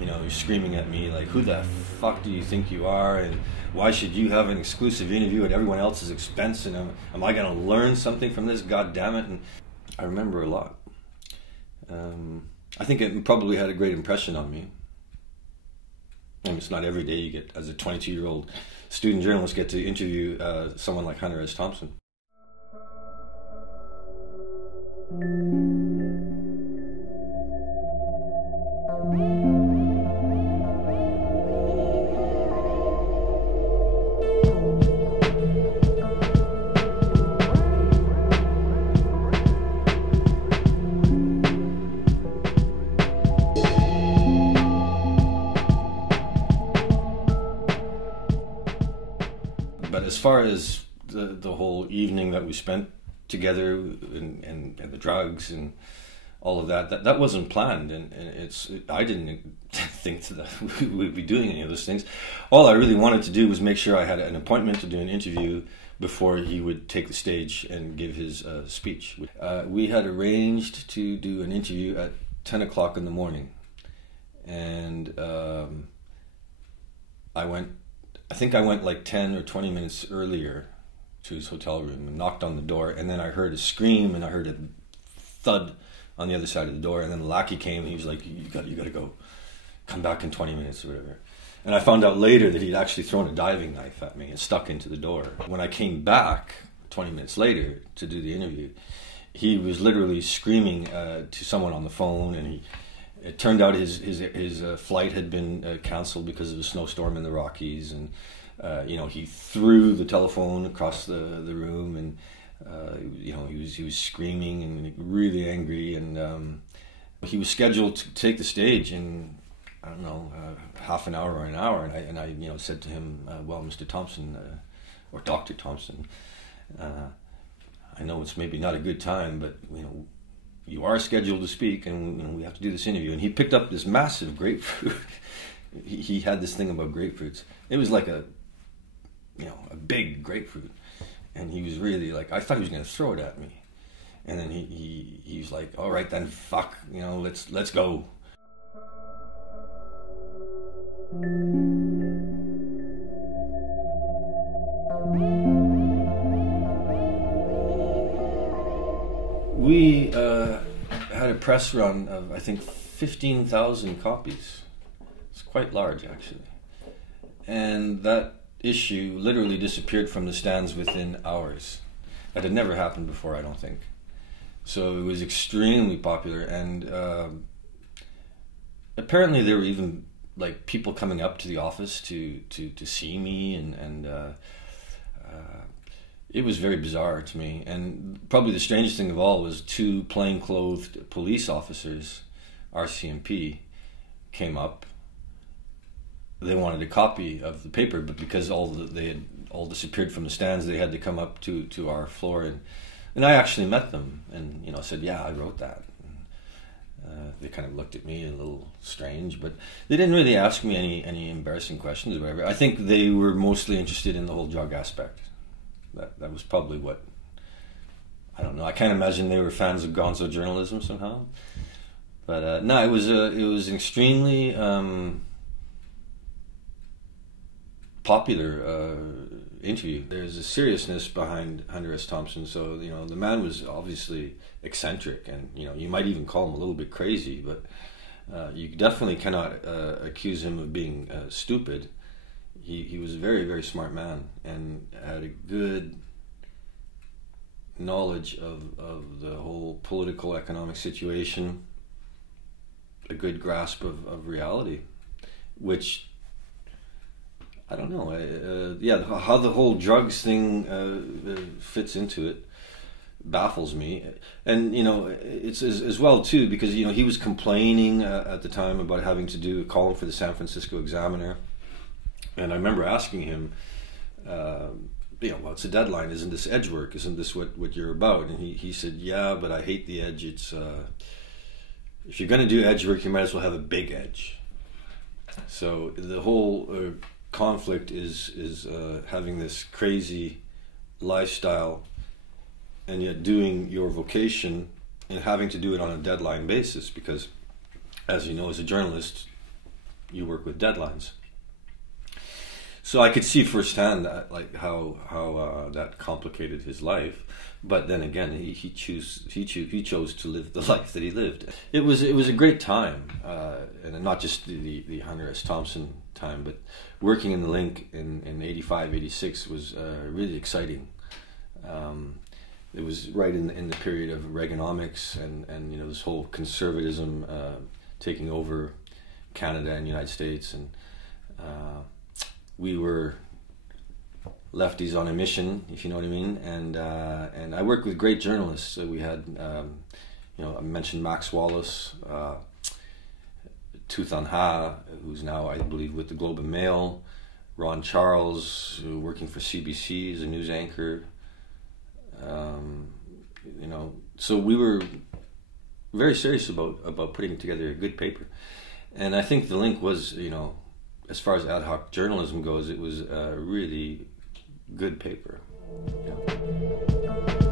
You know, he's screaming at me like, who the fuck do you think you are, and why should you have an exclusive interview at everyone else's expense, and am I going to learn something from this, god damn it? And I remember a lot. I think it probably had a great impression on me. I mean, it's not every day you get, as a 22-year-old student journalist, get to interview someone like Hunter S. Thompson. But as far as the whole evening that we spent together and the drugs and all of that wasn't planned, and I didn't think that we would be doing any of those things. All I really wanted to do was make sure I had an appointment to do an interview before he would take the stage and give his speech. We had arranged to do an interview at 10 o'clock in the morning, and I think I went like 10 or 20 minutes earlier to his hotel room and knocked on the door, and then I heard a scream and I heard a thud on the other side of the door, and then the lackey came and he was like, you got to go, come back in 20 minutes or whatever. And I found out later that he'd actually thrown a diving knife at me and stuck into the door. When I came back 20 minutes later to do the interview, he was literally screaming to someone on the phone, and it turned out his flight had been canceled because of a snowstorm in the Rockies, and he threw the telephone across the room, and he was screaming and really angry, and he was scheduled to take the stage in, I don't know, half an hour or an hour, and I said to him, well, Mr. Thompson, or Dr. Thompson, I know it's maybe not a good time, but you are scheduled to speak, and we have to do this interview. And he picked up this massive grapefruit. He had this thing about grapefruits. It was like a big grapefruit, and he was really like, I thought he was going to throw it at me. And then he was like, all right then, fuck, let's go. We had a press run of, I think, 15,000 copies. It's quite large, actually. And that issue literally disappeared from the stands within hours. That had never happened before, I don't think. So it was extremely popular, and apparently there were even like people coming up to the office to see me, and it was very bizarre to me. And probably the strangest thing of all was two plainclothed police officers, RCMP, came up. They wanted a copy of the paper, but because they had all disappeared from the stands, they had to come up to our floor, and I actually met them, and said, yeah, I wrote that. They kind of looked at me a little strange, but they didn't really ask me any embarrassing questions or whatever. I think they were mostly interested in the whole drug aspect. That was probably what, I don't know. I can't imagine they were fans of Gonzo Journalism somehow. But no, it was an extremely popular interview. There's a seriousness behind Hunter S. Thompson. So the man was obviously eccentric, and you might even call him a little bit crazy, but you definitely cannot accuse him of being stupid. He was a very, very smart man, and had a good knowledge of the whole political, economic situation, a good grasp of reality, which, I don't know, how the whole drugs thing fits into it baffles me. And it's as well too, because he was complaining at the time about having to do a column for the San Francisco Examiner. And I remember asking him, well, it's a deadline. Isn't this edge work? Isn't this what you're about? And he said, yeah, but I hate the edge. It's if you're going to do edge work, you might as well have a big edge. So the whole conflict is having this crazy lifestyle, and yet doing your vocation and having to do it on a deadline basis, because, as you know, as a journalist, you work with deadlines. So I could see firsthand that, like how that complicated his life. But then again, he chose to live the life that he lived. It was a great time, and not just the Hunter S. Thompson time, but working in the Link in 85, 86 was really exciting. It was right in the period of Reaganomics and you know, this whole conservatism taking over Canada and the United States, and we were lefties on a mission, if you know what I mean, and I worked with great journalists. So we had, you know, I mentioned Max Wallace, Tu Thanh Ha, who's now, I believe, with the Globe and Mail, Ron Charles, working for CBC as a news anchor. You know, so we were very serious about putting together a good paper, and I think the Link was, you know, as far as ad hoc journalism goes, it was a really good paper. Yeah.